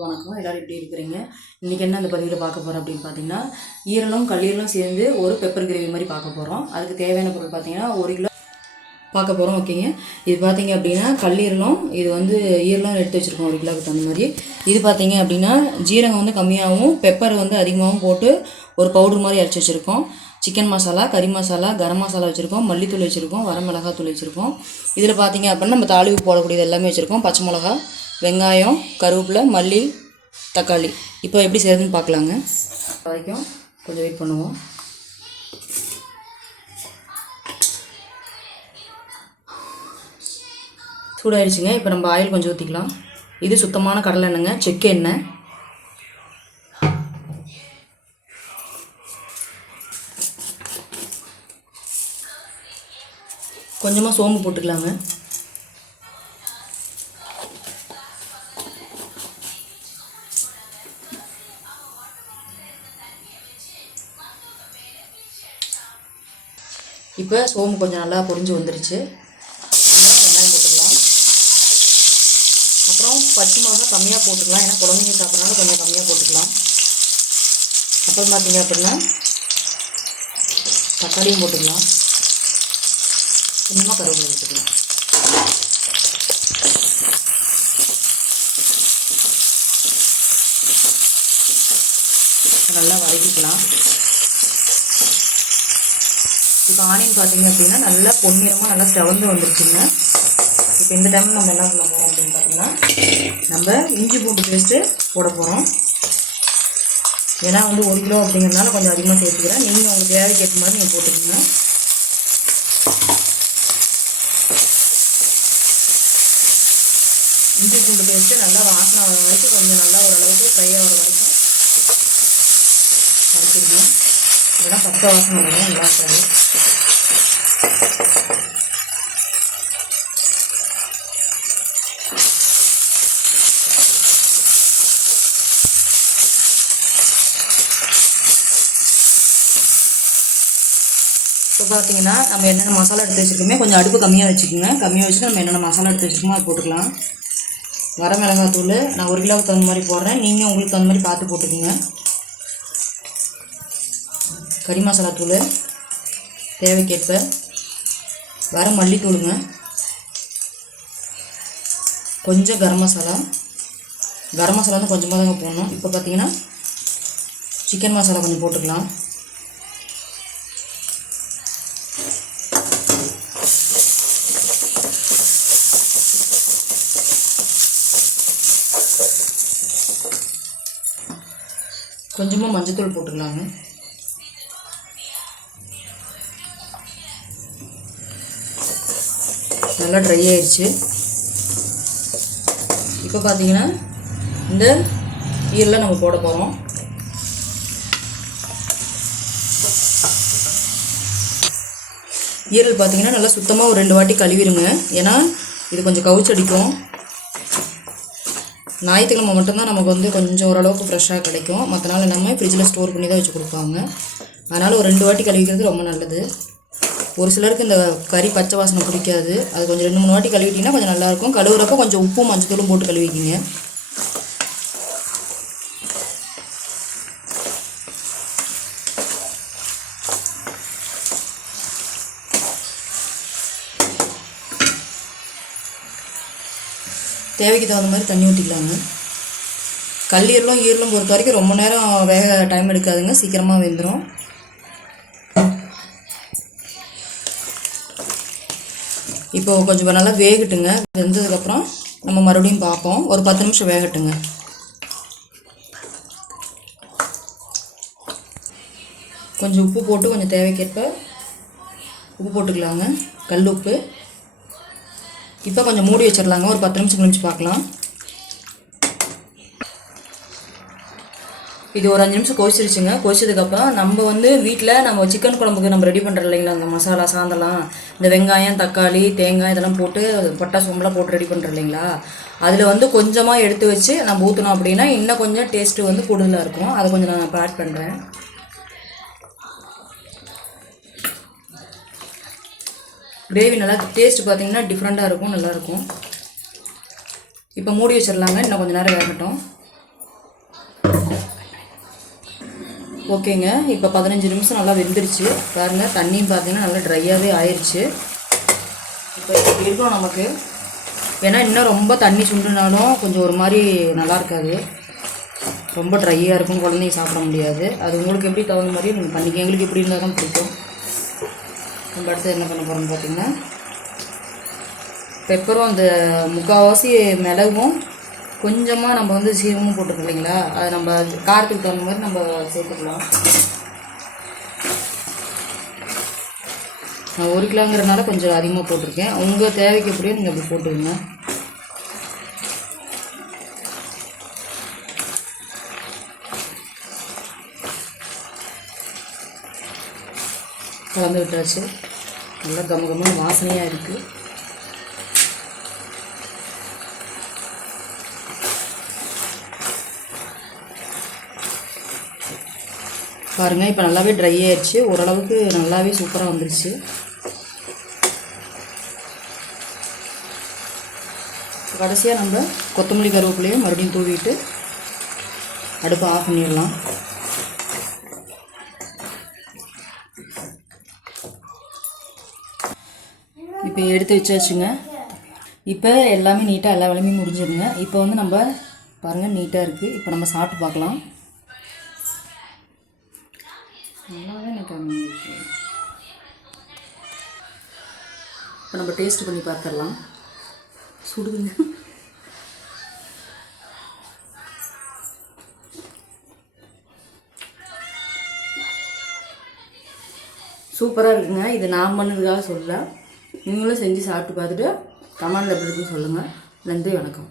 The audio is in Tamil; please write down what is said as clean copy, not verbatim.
வணக்கம், எல்லோரும் எப்படி இருக்கிறீங்க? இன்றைக்கி என்ன அந்த பதிவில் பார்க்க போகிறோம் அப்படின்னு பார்த்தீங்கன்னா, ஈரலும் கல்லீரலும் சேர்ந்து ஒரு பெப்பர் கிரேவி மாதிரி பார்க்க போகிறோம். அதுக்கு தேவையான பொருள் பார்த்தீங்கன்னா 1 கிலோ பார்க்க போகிறோம். ஓகேங்க, இது பார்த்தீங்க அப்படின்னா கல்லீரலும், இது வந்து ஈரலும் எடுத்து வச்சுருக்கோம் 1 கிலோவுக்கு தகுந்த மாதிரி. இது பார்த்தீங்க அப்படின்னா ஜீரகம் வந்து கம்மியாகவும் பெப்பர் வந்து அதிகமாகவும் போட்டு ஒரு பவுடர் மாதிரி அரைச்சி வச்சுருக்கோம். சிக்கன் மசாலா, கறி மசாலா, கரம் மசாலா வச்சுருக்கோம், மல்லித்தூள் வச்சுருக்கோம், வரமிளகாத்தூள் வச்சுருக்கோம். இதில் பார்த்தீங்க அப்படின்னா நம்ம தாளிப்பு போடக்கூடியது எல்லாமே வச்சுருக்கோம். பச்சை மிளகா, வெங்காயம், கருவேப்பிலை, மல்லி, தக்காளி. இப்போ எப்படி செய்யறதுன்னு பார்க்கலாங்க. வரைக்கும் கொஞ்சம் வெயிட் பண்ணுவோம். சூடாயிடுச்சுங்க. இப்போ நம்ம ஆயில் கொஞ்சம் ஊற்றிக்கலாம். இது சுத்தமான கடலை எண்ணெய்ங்க, செக்கு எண்ணெய். கொஞ்சமாக சோம்பு போட்டுக்கலாங்க. இப்போ சோம்பு கொஞ்சம் நல்லா பொரிஞ்சு வந்துருச்சு. வெங்காயம் போட்டுக்கலாம். அப்புறம் பச்சை மிளகா கம்மியாக போட்டுக்கலாம், ஏன்னா குழந்தைங்க சாப்பிட்றனால கொஞ்சம் கம்மியாக போட்டுக்கலாம். அப்புறம் பார்த்தீங்க அப்படின்னா தக்காளியும் போட்டுக்கலாம். கொஞ்சமாக கருவேப்பிலை போட்டுக்கலாம். நல்லா வதக்கிக்கலாம். இப்போ ஆனியன் பார்த்தீங்க அப்படின்னா நல்லா பொன்னிறமாக நல்லா செவந்து வந்துருச்சுங்க. இப்போ இந்த டைமில் நம்ம என்ன பண்ண போகிறோம் அப்படின்னு பார்த்தீங்கன்னா, நம்ம இஞ்சி பூண்டு பேஸ்ட்டு போட போகிறோம். ஏன்னா வந்து 1 கிலோ அப்படிங்கிறதுனால கொஞ்சம் அதிகமாக சேர்த்துக்கிறேன். நீங்கள் உங்களுக்கு தேவைக்கு ஏற்ற மாதிரி நீங்கள் போட்டுக்கோங்க. இஞ்சி பூண்டு பேஸ்ட்டு நல்லா வாசனை வர வரைக்கும் கொஞ்சம் நல்லா ஓரளவுக்கு ஃப்ரை ஆகிற வரைக்கும் வதக்கிடுங்க. இல்லைன்னா பச்சை வாசனை வரும், நல்லா இருக்காது. இப்போ பார்த்தீங்கன்னா நம்ம என்னென்ன மசாலா எடுத்து வச்சுருக்கோமே கொஞ்சம் அடுப்பு கம்மியாக வச்சுக்கோங்க. கம்மியாக வச்சுட்டு நம்ம என்னென்ன மசாலா எடுத்து வச்சுருக்கோமோ அது போட்டுக்கலாம். வரமிளகாத்தூள் நான் 1 கிலோவுக்கு தகுந்த மாதிரி போடுறேன், நீங்கள் உங்களுக்கு தகுந்த மாதிரி பார்த்து போட்டுக்கோங்க. கறி மசாலா தூள் தேவைக்கேற்ப, வர மல்லித்தூளுங்க, கொஞ்சம் கரம் மசாலா வந்து கொஞ்சமாக தாங்க போடணும். இப்போ பார்த்தீங்கன்னா சிக்கன் மசாலா கொஞ்சம் போட்டுக்கலாம். கொஞ்சமாக மஞ்சத்தூள் போட்டுக்கலாங்க. நல்லா ட்ரை ஆயிடுச்சு. இப்போ பார்த்தீங்கன்னா இந்த ஈரலை நம்ம போட போகிறோம். ஈரல் பார்த்தீங்கன்னா நல்லா சுத்தமாக ஒரு 2 வாட்டி கழுவிடுங்க. ஏன்னா இது கொஞ்சம் கவுச்சடிக்கும். ஞாயிற்றுக்கிழமை மட்டும்தான் நமக்கு வந்து கொஞ்சம் ஓரளவுக்கு ஃப்ரெஷ்ஷாக கிடைக்கும். மற்ற நாள் எல்லாமே ஃப்ரிட்ஜில் ஸ்டோர் பண்ணி தான் வச்சு கொடுப்பாங்க. அதனால் ஒரு 2 வாட்டி கழுவிக்கிறது ரொம்ப நல்லது. ஒரு சிலருக்கு இந்த கறி பச்சை வாசனை பிடிக்காது. அது கொஞ்சம் 2-3 வாட்டி கழுவிட்டிங்கன்னா கொஞ்சம் நல்லாயிருக்கும். கழுவுறப்போ கொஞ்சம் உப்பும் மஞ்சத்தூளும் போட்டு கழுவிக்கிங்க. தேவைக்கு தகுந்த மாதிரி தண்ணி ஊற்றிக்கலாங்க. கல்லீரலும் ஈரலும் பொறுத்த வரைக்கும் ரொம்ப நேரம் வேக டைம் எடுக்காதுங்க, சீக்கிரமாக வெந்துடும். இப்போ கொஞ்சம் நல்லா வேகட்டுங்க. வெந்ததுக்கப்புறம் நம்ம மறுபடியும் பார்ப்போம். ஒரு 10 நிமிஷம் வேகட்டுங்க. கொஞ்சம் உப்பு போட்டு கொஞ்சம் தேவைக்கேற்ப உப்பு போட்டுக்கலாங்க, கல் உப்பு. இப்போ கொஞ்சம் மூடி வச்சிடலாங்க. ஒரு 10 நிமிஷம் கழிச்சு பார்க்கலாம். இது ஒரு 5 நிமிஷம் கொதிச்சிருச்சுங்க. கொதிச்சதுக்கப்புறம் நம்ம வந்து வீட்டில் நம்ம சிக்கன் குழம்புக்கு நம்ம ரெடி பண்ணுறோம் இல்லைங்களா, அந்த மசாலா சாந்தலாம், இந்த வெங்காயம், தக்காளி, தேங்காய் இதெல்லாம் போட்டு பட்டா சோம்பெலாம் போட்டு ரெடி பண்ணுறோம் இல்லைங்களா, அதில் வந்து கொஞ்சமாக எடுத்து வச்சு நம்ம ஊற்றினோம் அப்படின்னா இன்னும் கொஞ்சம் டேஸ்ட்டு வந்து கூடுதலாக இருக்கும். அதை கொஞ்சம் நான் இப்போ ஆட் பண்ணுறேன். கிரேவி நல்லா டேஸ்ட்டு பார்த்திங்கன்னா டிஃப்ரெண்ட்டாக இருக்கும், நல்லாயிருக்கும். இப்போ மூடி வச்சிடலாங்க. இன்னும் கொஞ்சம் நேரம் வேகட்டும். ஓகேங்க, இப்போ 15 நிமிஷம் நல்லா வெந்துருச்சு பாருங்கள். தண்ணியும் பார்த்தீங்கன்னா நல்லா ட்ரையாகவே ஆயிடுச்சு. இப்போ இப்படி இருக்கும் நமக்கு. ஏன்னா இன்னும் ரொம்ப தண்ணி சுண்டுனாலும் கொஞ்சம் ஒரு மாதிரி நல்லா இருக்காது, ரொம்ப ட்ரையாக இருக்கும், குழந்தைங்க சாப்பிட முடியாது. அது உங்களுக்கு எப்படி தகுந்த மாதிரி நீங்கள் பண்ணிக்க. எங்களுக்கு எப்படி இருந்தால் தான் பிடிக்கும். நம்ம அடுத்து என்ன பண்ண போகிறோம்னு பார்த்தீங்கன்னா, பெப்பரும் அந்த முக்கால்வாசி மிளகும் கொஞ்சமாக நம்ம வந்து சீரகமும் போட்டுருக்கோம் இல்லைங்களா, அதை நம்ம காரத்துக்கு தகுந்த மாதிரி நம்ம சேர்த்துக்கலாம். நான் 1 கிலோங்கிறதுனால கொஞ்சம் அதிகமாக போட்டிருக்கேன். உங்கள் தேவைக்கு எப்படியோ நீங்கள் அப்படி போட்டுருங்க. கலந்து விட்டாச்சு. நல்லா கமகமான வாசனையாக இருக்குது. பாருங்கள், இப்போ நல்லாவே ட்ரை ஆயிடுச்சு. ஓரளவுக்கு நல்லாவே சூப்பராக வந்துருச்சு. கடைசியாக நம்ம கொத்தமல்லி கருவேப்பிலையும் மறுபடியும் தூவிட்டு அடுப்பை ஆஃப் பண்ணிடலாம். இப்போ எடுத்து வச்சாச்சுங்க. இப்போ எல்லாமே நீட்டாக எல்லா வேலையுமே முடிஞ்சிருங்க. இப்போ வந்து நம்ம பாருங்கள் நீட்டாக இருக்குது. இப்போ நம்ம சாப்பிட்டு பார்க்கலாம். நல்லாவே எனக்கு இப்போ நம்ம டேஸ்ட் பண்ணி பார்த்துடலாம். சுடுதுங்க. சூப்பராக இருக்குங்க. இது நான் பண்ணதுக்காக சொல்லல, நீங்களும் செஞ்சு சாப்பிட்டு பார்த்துட்டு கமெண்டில் எப்படி இருக்குன்னு சொல்லுங்கள். நன்றி, வணக்கம்.